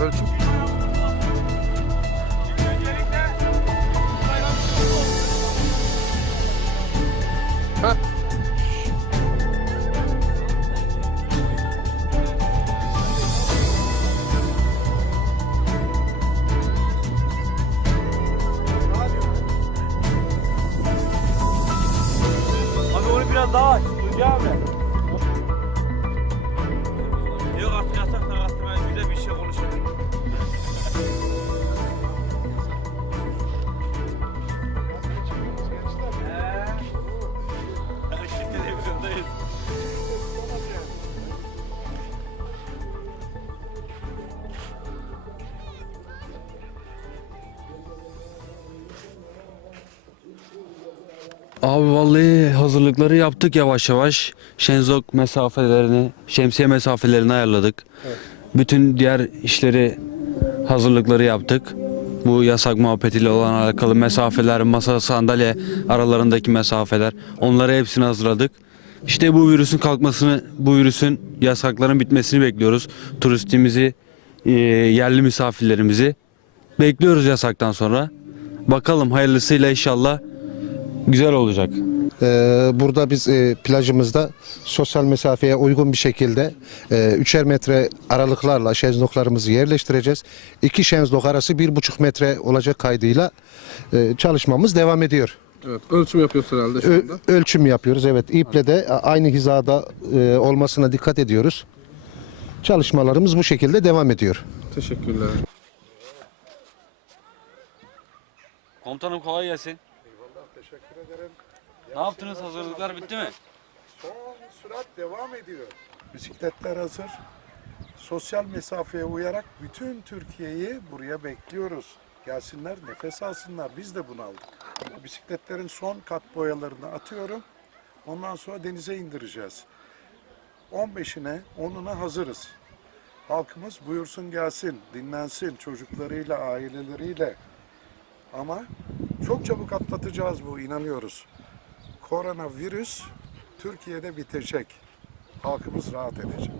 ölçüm. Ha. Abi onu biraz daha aç. Duygu abi. Abi vallahi hazırlıkları yaptık yavaş yavaş. Şenzok mesafelerini, şemsiye mesafelerini ayarladık. Bütün diğer işleri hazırlıkları yaptık. Bu yasak muhabbetiyle olan alakalı mesafeler, masa sandalye aralarındaki mesafeler onları hepsini hazırladık. İşte bu virüsün kalkmasını, bu virüsün yasakların bitmesini bekliyoruz. Turistimizi, e, yerli misafirlerimizi bekliyoruz yasaktan sonra. Bakalım hayırlısıyla inşallah güzel olacak. Ee, burada biz e, plajımızda sosyal mesafeye uygun bir şekilde e, üçer metre aralıklarla şezlonglarımızı yerleştireceğiz. İki şezlong arası bir buçuk metre olacak kaydıyla e, çalışmamız devam ediyor. Evet, ölçüm yapıyorsun herhalde şu Ö- anda. ölçüm yapıyoruz. Evet iple de aynı hizada e, olmasına dikkat ediyoruz. Çalışmalarımız bu şekilde devam ediyor. Teşekkürler. Komutanım kolay gelsin. Teşekkür ederim. Ne yaptınız? Hazırlıklar bitti mi? Son sürat devam ediyor. Bisikletler hazır. Sosyal mesafeye uyarak bütün Türkiye'yi buraya bekliyoruz. Gelsinler, nefes alsınlar. Biz de bunu aldık. Bisikletlerin son kat boyalarını atıyorum. Ondan sonra denize indireceğiz. 15'ine, 10'una hazırız. Halkımız buyursun gelsin, dinlensin çocuklarıyla, aileleriyle. Ama çok çabuk atlatacağız bu, inanıyoruz koronavirüs Türkiye'de bitecek. Halkımız rahat edecek.